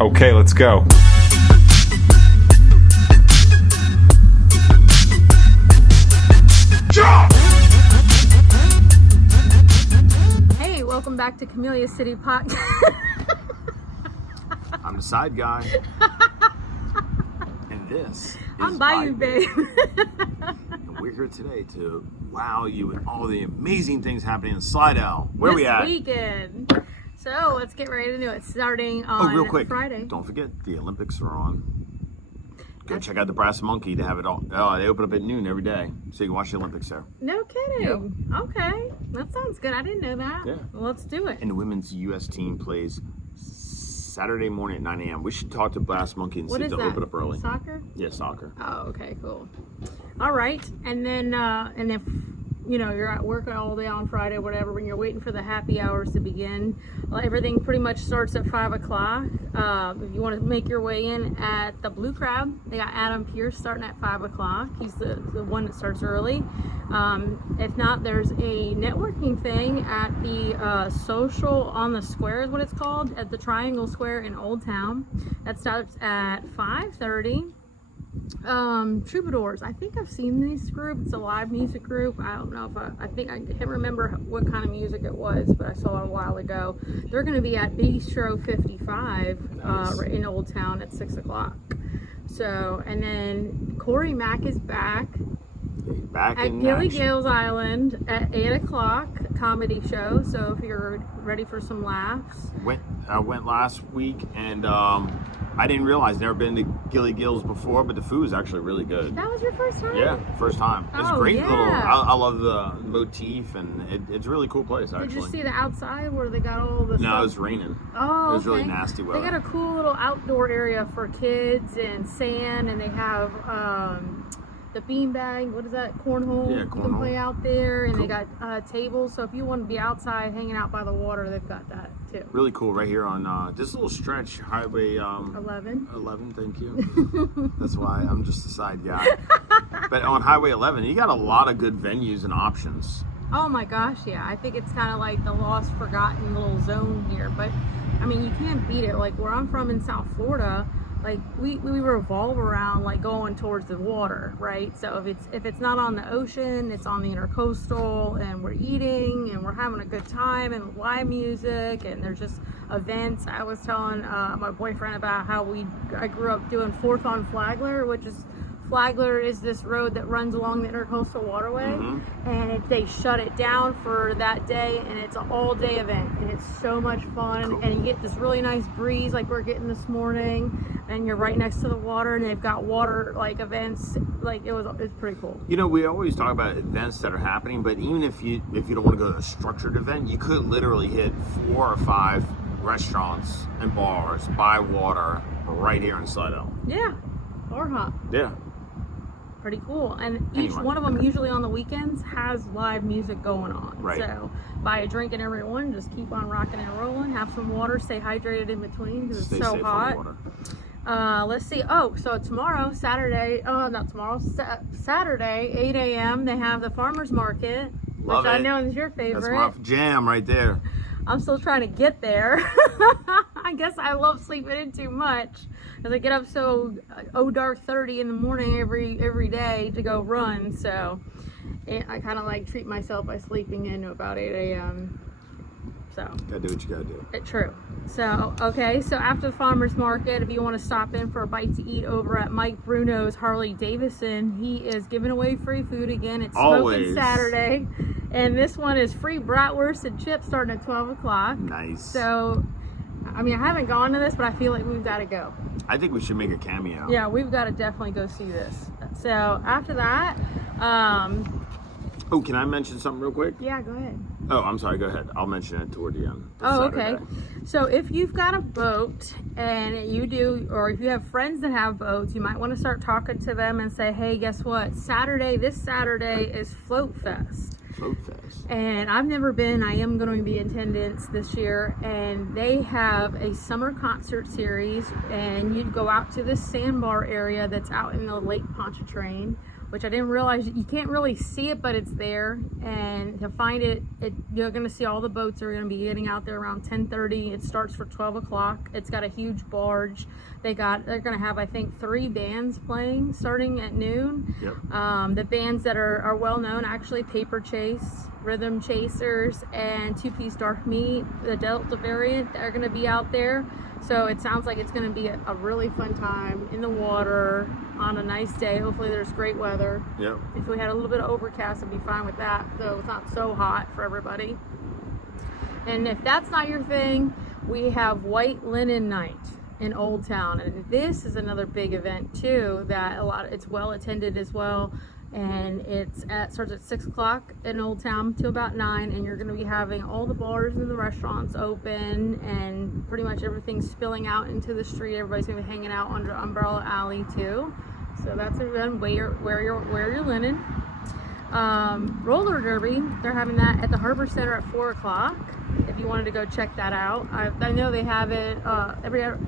Okay, let's go. Hey, welcome back to Camellia City Podcast. I'm the side guy. And this is I'm by you, babe. And we're here today to wow you with all the amazing things happening in Slidell. Where we at? This weekend. So let's get right into it. Starting on real quick. Friday. Don't forget the Olympics are on. Go check out the Brass Monkey to have it all. They open up at noon every day, so you can watch the Olympics there. No kidding. Yep. Okay, that sounds good. I didn't know that. Yeah. Well, let's do it. And the women's U.S. team plays Saturday morning at 9 a.m. We should talk to Brass Monkey and see if they'll open up early. Soccer? Yeah, soccer. Oh, okay, cool. All right, and then if you know you're at work all day on Friday, whatever, when you're waiting for the happy hours to begin, well, everything pretty much starts at 5 o'clock. If you want to make your way in at the Blue Crab, they got Adam Pierce starting at 5 o'clock. He's the one that starts early. If not, there's a networking thing at the Social on the Square is what it's called, at the Triangle Square in Old Town. That starts at 5:30. Troubadours. I think I've seen this group. It's a live music group. I don't know if I can't remember what kind of music it was, but I saw it a while ago. They're going to be at Bistro 55 Nice. in Old Town at 6 o'clock. So, and then Corey Mack is back Back at in Gilly action. Gales Island at 8 o'clock, comedy show. So if you're ready for some laughs. I went last week, and I didn't realize never been to Gilly Gills before, but the food is actually really good. That was your first time? Yeah, first time. It's Oh, great yeah. little. I love the motif, and it's a really cool place. Actually. Did you see the outside where they got all the No, stuff? it was raining. Oh, It was really okay. nasty weather. They got a cool little outdoor area for kids and sand, and they have the beanbag. What is that? Cornhole. Yeah, You can cornhole. play out there, and Cool. they got tables. So if you want to be outside hanging out by the water, they've got that too. Really cool right here on this little stretch, Highway 11. 11, thank you. That's why I'm just a side guy. But on Highway 11, you got a lot of good venues and options. Oh my gosh, yeah. I think it's kind of like the lost, forgotten little zone here. But I mean, you can't beat it. Like where I'm from in South Florida, like we revolve around like going towards the water, right? So if it's not on the ocean, it's on the intercoastal, and we're eating and we're having a good time and live music, and there's just events. I was telling my boyfriend about how I grew up doing 4th on Flagler, which is Flagler is this road that runs along the intercoastal waterway, and they shut it down for that day, and it's an all-day event, and it's so much fun. Cool. And you get this really nice breeze like we're getting this morning, and you're right next to the water, and they've got water like events. Like it's pretty cool. You know, we always talk about events that are happening, but even if you don't want to go to a structured event, you could literally hit 4 or 5 restaurants and bars by water right here in Slidell. Yeah, or huh? Yeah. Pretty cool. And each Anyway. one of them, usually on the weekends, has live music going on. Right. So buy a drink and everyone, just keep on rocking and rolling, have some water, stay hydrated in between because it's Stay so safe hot. on the water. Let's see. Oh, so tomorrow, Saturday, Saturday, 8 a.m., they have the farmer's market, Love which I it. know is your That's favorite. my jam right there. I'm still trying to get there. I guess I love sleeping in too much because I get up so dark 30 in the morning every day to go run. So I kind of like treat myself by sleeping in about 8 a.m. So Gotta do what you gotta do. true. So okay. So after the farmer's market, if you want to stop in for a bite to eat over at Mike Bruno's Harley Davidson, he is giving away free food again. It's Smoking Always. Saturday. And this one is free bratwurst and chips starting at 12 o'clock. Nice. So, I mean, I haven't gone to this, but I feel like we've got to go. I think we should make a cameo. Yeah, we've got to definitely go see this. So, after that, Oh, can I mention something real quick? yeah, go ahead. Oh, I'm sorry. Go ahead. I'll mention it toward the end. Oh, Saturday. okay. So if you've got a boat and you do, or if you have friends that have boats, you might want to start talking to them and say, hey, guess what? This Saturday is Float Fest. Float Fest. And I've never been. I am going to be in attendance this year, and they have a summer concert series, and you'd go out to this sandbar area that's out in the Lake Pontchartrain which I didn't realize. You can't really see it, but it's there. And to find it, you're going to see all the boats are going to be getting out there around 10:30. It starts for 12 o'clock. It's got a huge barge. They're going to have, I think, 3 bands playing starting at noon. Yep. The bands that are well known, actually, Paper Chase, Rhythm Chasers, and Two Piece Dark Meat, the Delta variant, are going to be out there. So it sounds like it's going to be a really fun time in the water on a nice day. Hopefully there's great weather. Yep. If we had a little bit of overcast, I'd be fine with that, so it's not so hot for everybody. And if that's not your thing, we have White Linen Night in Old Town, and this is another big event too that it's well attended as well. And starts at 6 o'clock in Old Town to about 9, and you're going to be having all the bars and the restaurants open, and pretty much everything's spilling out into the street. Everybody's going to be hanging out under Umbrella Alley too. So that's an event. Wear your linen. Roller derby, they're having that at the Harbor Center at 4 o'clock. If you wanted to go check that out, I know they have it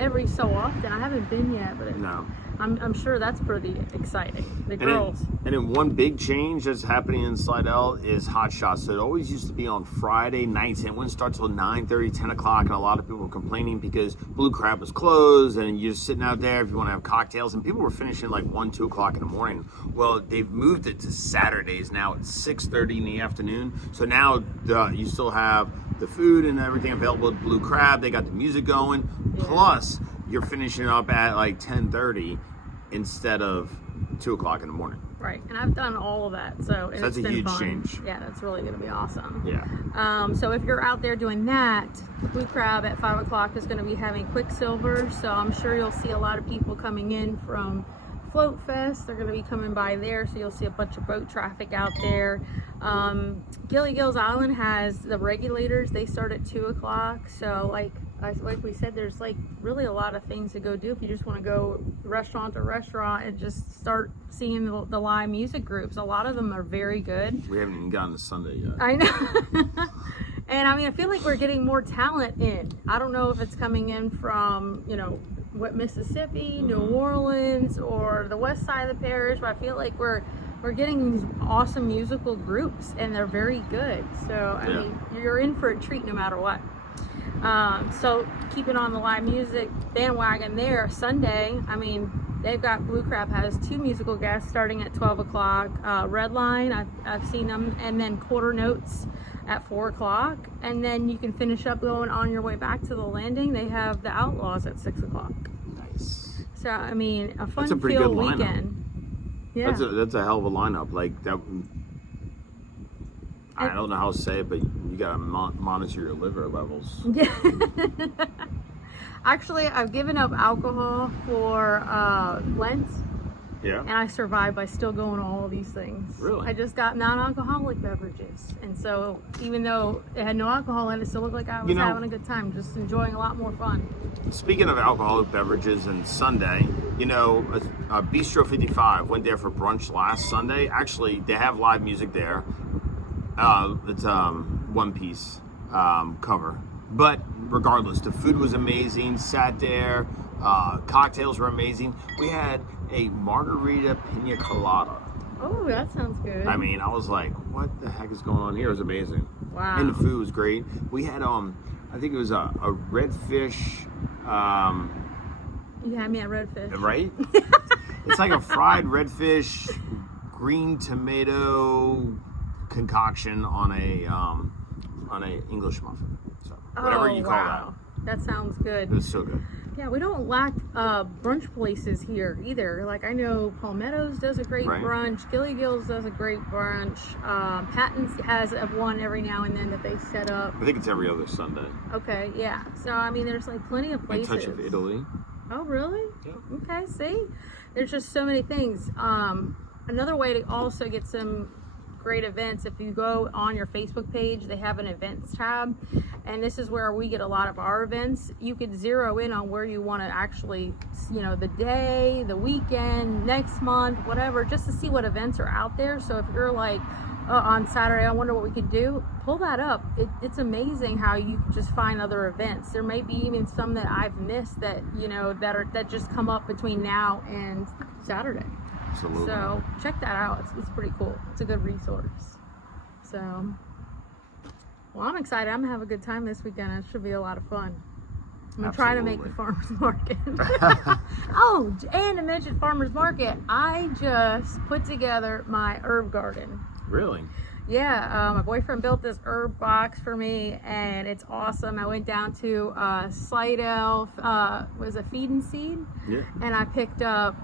every so often. I haven't been yet, but No. I'm sure that's pretty exciting. The girls. And then one big change that's happening in Slidell is Hot Shots. So it always used to be on Friday nights, and it wouldn't start till 9:30, 10 o'clock, and a lot of people were complaining because Blue Crab was closed, and you're just sitting out there if you want to have cocktails, and people were finishing like 1, 2 o'clock in the morning. Well, they've moved it to Saturdays now at 6:30 in the afternoon. So now you still have the food and everything available at Blue Crab. They got the music going. Yeah. Plus, you're finishing up at like 10:30 instead of 2 o'clock in the morning. Right, and I've done all of that, so That's it's a been huge fun. change. Yeah, that's really going to be awesome. Yeah. So if you're out there doing that, Blue Crab at 5 o'clock is going to be having Quicksilver, so I'm sure you'll see a lot of people coming in from Float Fest. They're going to be coming by there, so you'll see a bunch of boat traffic out there. Gilligan's Island has the regulators. They start at 2 o'clock, so like we said, there's like really a lot of things to go do if you just want to go restaurant to restaurant and just start seeing the live music groups. A lot of them are very good. We haven't even gotten to Sunday yet. I know. And I mean, I feel like we're getting more talent in. I don't know if it's coming in from, Mississippi, New Orleans, or the west side of the parish, but I feel like we're getting these awesome musical groups, and they're very good. So, I mean, you're in for a treat no matter what. So keeping on the live music bandwagon there, Sunday, I mean, they've got Blue Crab has 2 musical guests starting at 12 o'clock. Redline, I've seen them, and then Quarter Notes at 4 o'clock. And then you can finish up going on your way back to the landing. They have the Outlaws at 6 o'clock. Nice. So, I mean, a That's a pretty fun-filled good lineup. weekend. Yeah. That's a hell of a lineup. Like that. I don't know how to say it, but you gotta monitor your liver levels. Yeah. Actually, I've given up alcohol for Lent, Yeah. and I survived by still going to all of these things. Really? I just got non-alcoholic beverages, and so even though it had no alcohol in it, it still looked like I was having a good time, just enjoying a lot more fun. Speaking of alcoholic beverages and Sunday, Bistro 55 went there for brunch last Sunday. Actually, they have live music there. It's One Piece cover. But regardless, the food was amazing. Sat there. Cocktails were amazing. We had a margarita pina colada. Oh, that sounds good. I mean, I was like, what the heck is going on here? It was amazing. Wow. And the food was great. We had, I think it was a redfish. You had me at redfish. Right? It's like a fried redfish, green tomato concoction on a English muffin. So whatever you call that. That sounds good. It was so good. Yeah, we don't lack brunch places here either. Like I know Palmetto's does a great brunch. Gilligan's does a great brunch. Patton's has one every now and then that they set up. I think it's every other Sunday. Okay, yeah. So I mean, there's like plenty of places. A touch of Italy. Oh, really? Yeah. Okay, see? There's just so many things. Another way to also get some great events, if you go on your Facebook page, they have an events tab, and this is where we get a lot of our events. You could zero in on where you want to actually, the day, the weekend, next month, whatever, just to see what events are out there. So if you're like, on Saturday, I wonder what we could do, pull that up. It's amazing how you can just find other events. There may be even some that I've missed that, that just come up between now and Saturday. Absolutely. So check that out. It's pretty cool. It's a good resource. So, well, I'm excited. I'm gonna have a good time this weekend. It should be a lot of fun. I'm gonna try to make the farmer's market. Oh, and to mention farmer's market, I just put together my herb garden. Really? Yeah, my boyfriend built this herb box for me, and it's awesome. I went down to Slidell, was a feed and seed, and I picked up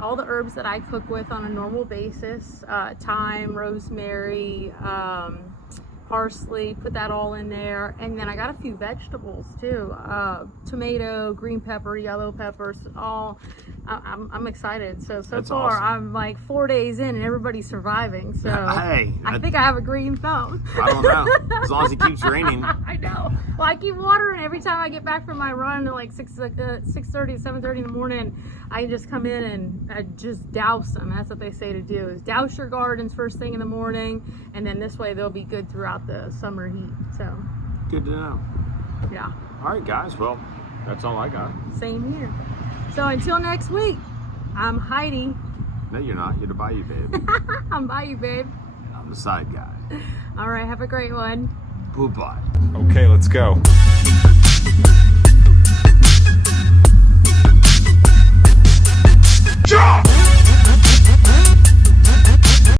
all the herbs that I cook with on a normal basis: thyme, rosemary, parsley. Put that all in there, and then I got a few vegetables too: tomato, green pepper, yellow peppers. All. I'm excited. So That's far, awesome. I'm like 4 days in, and everybody's surviving. So Hey, I think I have a green thumb. I don't know. As long as it keeps raining. I know. Well, I keep watering every time I get back from my run at like 6:30, 7:30 in the morning. I just come in and I just douse them. That's what they say to do: is douse your gardens first thing in the morning, and then this way they'll be good throughout the summer heat. So, Good to know. yeah. All right, guys. Well, that's all I got. Same here. So until next week, I'm Heidi. No, you're not. You're the Bayou Babe. I'm by you, babe. And I'm the side guy. All right. Have a great one. Goodbye. Okay, let's go.